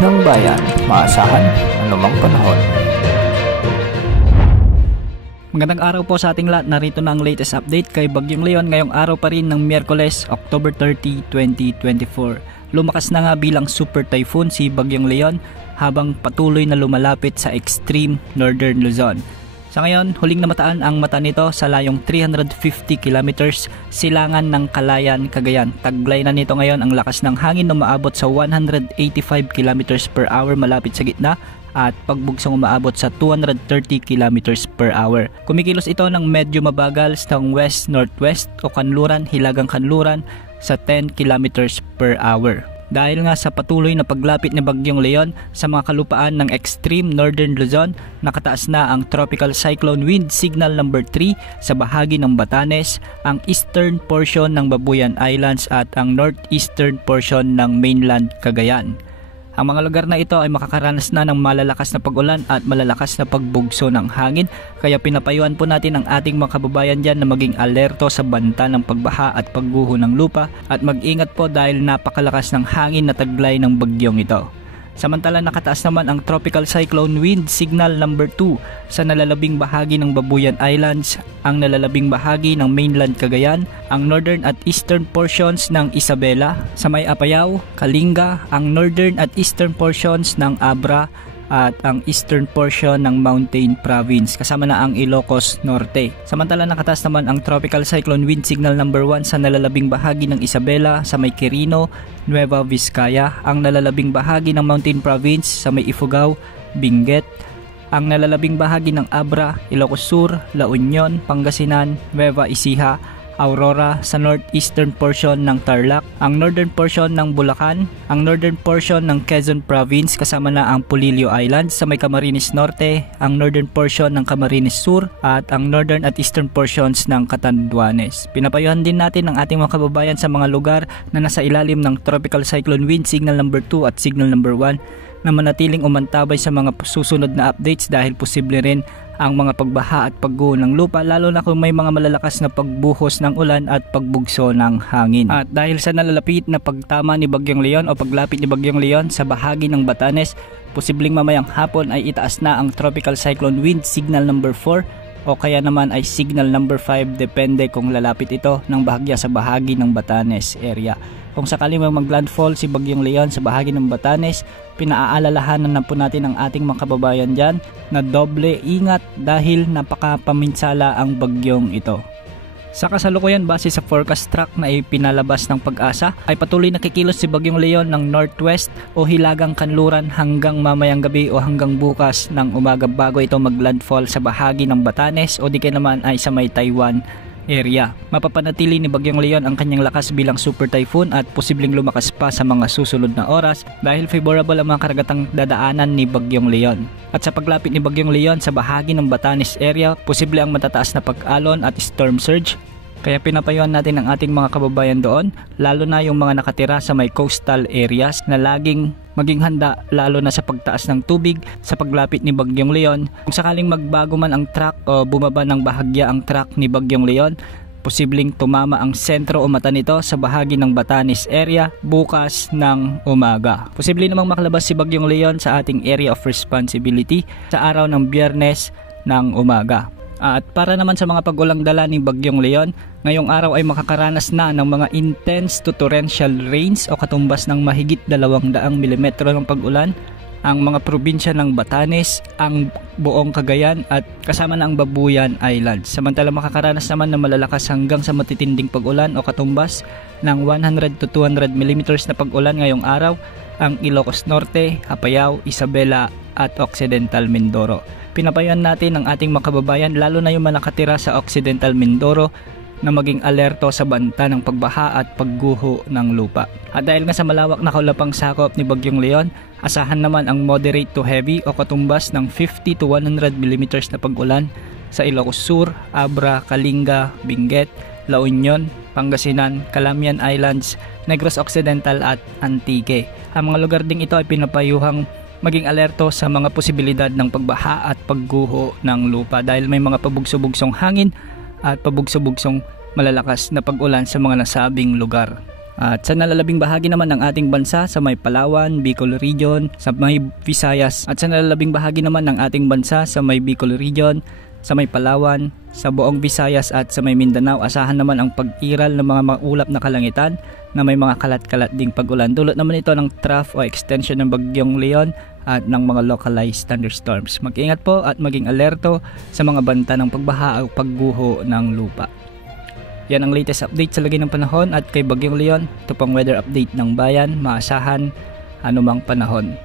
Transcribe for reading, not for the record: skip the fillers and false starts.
ng bayan, maasahan anumang panahon. Magandang araw po sa ating lahat. Narito na ang latest update kay Bagyong Leon ngayong araw pa rin ng Miyerkules, October 30, 2024. Lumakas na nga bilang super typhoon si Bagyong Leon habang patuloy na lumalapit sa extreme northern Luzon. Sa ngayon, huling namataan ang mata nito sa layong 350 kilometers silangan ng Calayan, Cagayan. Taglay na nito ngayon ang lakas ng hangin na umaabot sa 185 kilometers per hour malapit sa gitna at pagbugsong umaabot sa 230 kilometers per hour. Kumikilos ito ng medyo mabagal sa west-northwest o hilagang kanluran sa 10 kilometers per hour. Dahil nga sa patuloy na paglapit ni Bagyong Leon sa mga kalupaan ng extreme northern Luzon, nakataas na ang tropical cyclone wind signal number 3 sa bahagi ng Batanes, ang eastern portion ng Babuyan Islands at ang northeastern portion ng mainland Cagayan. Ang mga lugar na ito ay makakaranas na ng malalakas na pag-ulan at malalakas na pagbugso ng hangin, kaya pinapayuhan po natin ang ating mga kababayan dyan na maging alerto sa banta ng pagbaha at pagguho ng lupa at mag-ingat po dahil napakalakas ng hangin na taglay ng bagyong ito. Samantala nakataas naman ang tropical cyclone wind signal number 2 sa nalalabing bahagi ng Babuyan Islands, ang nalalabing bahagi ng mainland Cagayan, ang northern at eastern portions ng Isabela, sa may Apayao, Kalinga, ang northern at eastern portions ng Abra at ang eastern portion ng Mountain Province kasama na ang Ilocos Norte. Samantala nakataas naman ang tropical cyclone wind signal number 1 sa nalalabing bahagi ng Isabela, sa may Quirino, Nueva Vizcaya, ang nalalabing bahagi ng Mountain Province sa may Ifugao, Benguet, ang nalalabing bahagi ng Abra, Ilocos Sur, La Union, Pangasinan, Nueva Ecija, Aurora sa northeastern portion ng Tarlac, ang northern portion ng Bulacan, ang northern portion ng Quezon Province kasama na ang Polillo Islands sa may Camarines Norte, ang northern portion ng Camarines Sur at ang northern at eastern portions ng Catanduanes. Pinapayuhan din natin ang ating mga kababayan sa mga lugar na nasa ilalim ng tropical cyclone wind signal number 2 at signal number 1 na manatiling umantabay sa mga susunod na updates dahil posible rin ang mga pagbaha at pagguho ng lupa lalo na kung may mga malalakas na pagbuhos ng ulan at pagbugso ng hangin. At dahil sa nalalapit na pagtama ni Bagyong Leon o paglapit ni Bagyong Leon sa bahagi ng Batanes, posibleng mamayang hapon ay itaas na ang tropical cyclone wind signal number 4 o kaya naman ay signal number 5 depende kung lalapit ito ng bahagya sa bahagi ng Batanes area. Kung sakali may maglandfall si Bagyong Leon sa bahagi ng Batanes, pinaaalalahanan na po natin ang ating mga kababayan dyan na doble ingat dahil napakapaminsala ang bagyong ito. Sa kasalukuyan base sa forecast track na ipinalabas ng Pag-asa ay patuloy nakikilos si Bagyong Leon ng northwest o hilagang kanluran hanggang mamayang gabi o hanggang bukas ng umaga bago ito maglandfall sa bahagi ng Batanes o di kaya naman ay sa may Taiwan area. Mapapanatili ni Bagyong Leon ang kanyang lakas bilang super typhoon at posibleng lumakas pa sa mga susunod na oras dahil favorable ang mga karagatang dadaanan ni Bagyong Leon. At sa paglapit ni Bagyong Leon sa bahagi ng Batanes area, posible ang matataas na pag-alon at storm surge. Kaya pinapayuhan natin ang ating mga kababayan doon, lalo na yung mga nakatira sa may coastal areas na laging maging handa lalo na sa pagtaas ng tubig sa paglapit ni Bagyong Leon. Kung sakaling magbago man ang track o bumaba ng bahagya ang track ni Bagyong Leon, posibleng tumama ang sentro o mata nito sa bahagi ng Batanes area bukas ng umaga. Posible namang makalabas si Bagyong Leon sa ating area of responsibility sa araw ng Biyernes ng umaga. At para naman sa mga pag-ulang dala ni Bagyong Leon, ngayong araw ay makakaranas na ng mga intense to torrential rains o katumbas ng mahigit 200 mm ng pag-ulan ang mga probinsya ng Batanes, ang buong Cagayan at kasama na ang Babuyan Islands. Samantala makakaranas naman ng malalakas hanggang sa matitinding pag-ulan o katumbas ng 100 to 200 mm na pag-ulan ngayong araw ang Ilocos Norte, Apayao, Isabela at Occidental Mindoro. Pinapayuhan natin ang ating mga kababayan lalo na yung mga nakatira sa Occidental Mindoro na maging alerto sa banta ng pagbaha at pagguho ng lupa. At dahil nga sa malawak na kaulapang sakop ni Bagyong Leon, asahan naman ang moderate to heavy o katumbas ng 50 to 100 mm na pag-ulan sa Ilocos Sur, Abra, Kalinga, Benguet, La Union, Pangasinan, Calamian Islands, Negros Occidental at Antique. Ang mga lugar ding ito ay pinapayuhang maging alerto sa mga posibilidad ng pagbaha at pagguho ng lupa dahil may mga pabugso-bugsong hangin at pabugso-bugsong malalakas na pag-ulan sa mga nasabing lugar. At sa nalalabing bahagi naman ng ating bansa sa may Palawan, Bicol Region, sa may Visayas at sa nalalabing bahagi naman ng ating bansa sa may Bicol Region, sa may Palawan, sa buong Visayas at sa may Mindanao, asahan naman ang pag-iral ng mga maulap na kalangitan na may mga kalat-kalat ding pag-ulan. Dulot naman ito ng trough o extension ng Bagyong Leon at ng mga localized thunderstorms. Mag-ingat po at maging alerto sa mga banta ng pagbaha o pagguho ng lupa. Yan ang latest update sa lagay ng panahon at kay Bagyong Leon. Ito pang weather update ng bayan, maasahan anumang panahon.